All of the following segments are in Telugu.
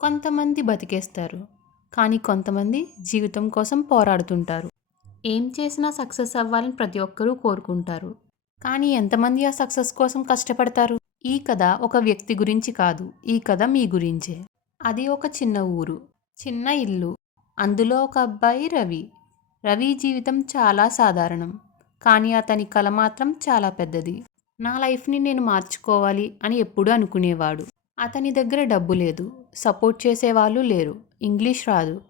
కొంతమంది బతికేస్తారు. కానీ కొంతమంది జీవితం కోసం పోరాడుతుంటారు. ఏం చేసినా సక్సెస్ అవ్వాలని ప్రతి ఒక్కరూ కోరుకుంటారు. కానీ ఎంతమంది ఆ సక్సెస్ కోసం కష్టపడతారు? ఈ కథ ఒక వ్యక్తి గురించి కాదు. ఈ కథ మీ గురించే. అది ఒక చిన్న ఊరు చిన్న ఇల్లు. అందులో ఒక అబ్బాయి రవి. రవి జీవితం చాలా సాధారణం. కానీ అతని కళ మాత్రం చాలా పెద్దది. నా లైఫ్ని నేను మార్చుకోవాలి అని ఎప్పుడూ అనుకునేవాడు. అతని దగ్గర డబ్బు లేదు. సపోర్ట్ చేసేవాళ్ళు లేరు. ఇంగ్లీష్ రాదు.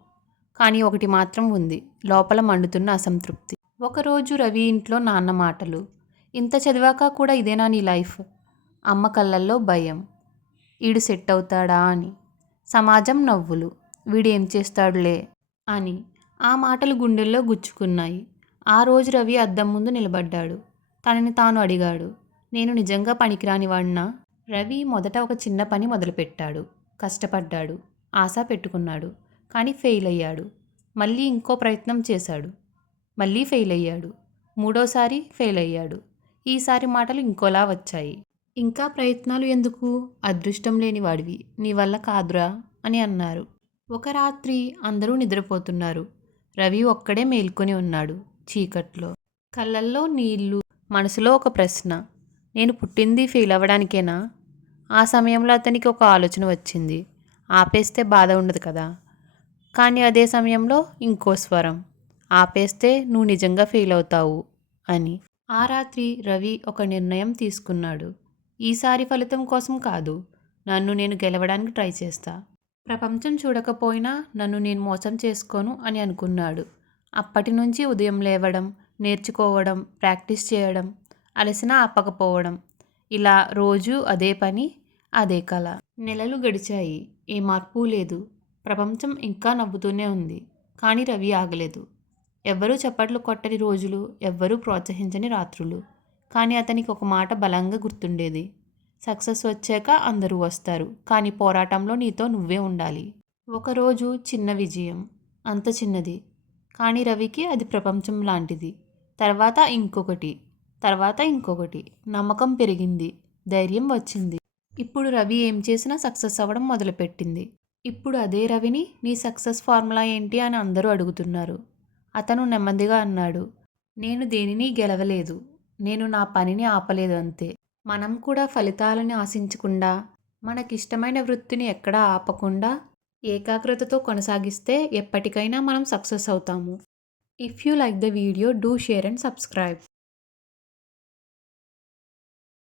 కానీ ఒకటి మాత్రం ఉంది. లోపల మండుతున్న అసంతృప్తి. ఒకరోజు రవి ఇంట్లో నాన్న మాటలు. ఇంత చదివాక కూడా ఇదేనా నీ లైఫ్? అమ్మ కళ్ళల్లో భయం. ఈడు సెట్ అవుతాడా అని. సమాజం నవ్వులు. వీడు ఏం చేస్తాడులే అని ఆ మాటలు గుండెల్లో గుచ్చుకున్నాయి. ఆ రోజు రవి అద్దం ముందు నిలబడ్డాడు. తనని తాను అడిగాడు. నేను నిజంగా పనికిరాని వాడినా? రవి మొదట ఒక చిన్న పని మొదలుపెట్టాడు. కష్టపడ్డాడు. ఆశ పెట్టుకున్నాడు. కానీ ఫెయిల్ అయ్యాడు మళ్ళీ ఇంకో ప్రయత్నం చేశాడు. మళ్ళీ ఫెయిల్ అయ్యాడు మూడోసారి ఫెయిల్ అయ్యాడు ఈసారి మాటలు ఇంకోలా వచ్చాయి. ఇంకా ప్రయత్నాలు ఎందుకు? అదృష్టం లేని వాడివి. నీ వల్ల కాదురా అని అన్నారు. ఒక రాత్రి అందరూ నిద్రపోతున్నారు. రవి ఒక్కడే మేల్కొని ఉన్నాడు చీకట్లో. కళ్ళల్లో నీళ్ళు మనసులో ఒక ప్రశ్న. నేను పుట్టింది ఫీల్ అవ్వడానికేనా? ఆ సమయంలో అతనికి ఒక ఆలోచన వచ్చింది. ఆపేస్తే బాధ ఉండదు కదా. కానీ అదే సమయంలో ఇంకో స్వరం ఆపేస్తే నువ్వు నిజంగా ఫీల్ అవుతావు అని. ఆ రాత్రి రవి ఒక నిర్ణయం తీసుకున్నాడు. ఈసారి ఫలితం కోసం కాదు నన్ను నేను గెలవడానికి ట్రై చేస్తా. ప్రపంచం చూడకపోయినా నన్ను నేను మోసం చేసుకోను అని అనుకున్నాడు. అప్పటి నుంచి ఉదయం లేవడం నేర్చుకోవడం ప్రాక్టీస్ చేయడం అలసిన ఆపకపోవడం. ఇలా రోజు అదే పని అదే కళ నెలలు గడిచాయి. ఏ మార్పు లేదు. ప్రపంచం ఇంకా నవ్వుతూనే ఉంది. కానీ రవి ఆగలేదు. ఎవ్వరూ చప్పట్లు కొట్టని రోజులు ఎవ్వరూ ప్రోత్సహించని రాత్రులు. కానీ అతనికి ఒక మాట బలంగా గుర్తుండేది. సక్సెస్ వచ్చాక అందరూ వస్తారు. కానీ పోరాటంలో నీతో నువ్వే ఉండాలి. ఒకరోజు చిన్న విజయం. అంత చిన్నది. కానీ రవికి అది ప్రపంచం లాంటిది. తర్వాత ఇంకొకటి. తర్వాత ఇంకొకటి నమ్మకం పెరిగింది ధైర్యం వచ్చింది. ఇప్పుడు రవి ఏం చేసినా సక్సెస్ అవ్వడం మొదలుపెట్టింది. ఇప్పుడు అదే రవిని నీ సక్సెస్ ఫార్ములా ఏంటి? అని అందరూ అడుగుతున్నారు. అతను నెమ్మదిగా అన్నాడు నేను దేనిని గెలవలేదు. నేను నా పనిని ఆపలేదు అంతే. మనం కూడా ఫలితాలను ఆశించకుండా మనకిష్టమైన వృత్తిని ఎక్కడా ఆపకుండా ఏకాగ్రతతో కొనసాగిస్తే ఎప్పటికైనా మనం సక్సెస్ అవుతాము. If you like the video do share and subscribe.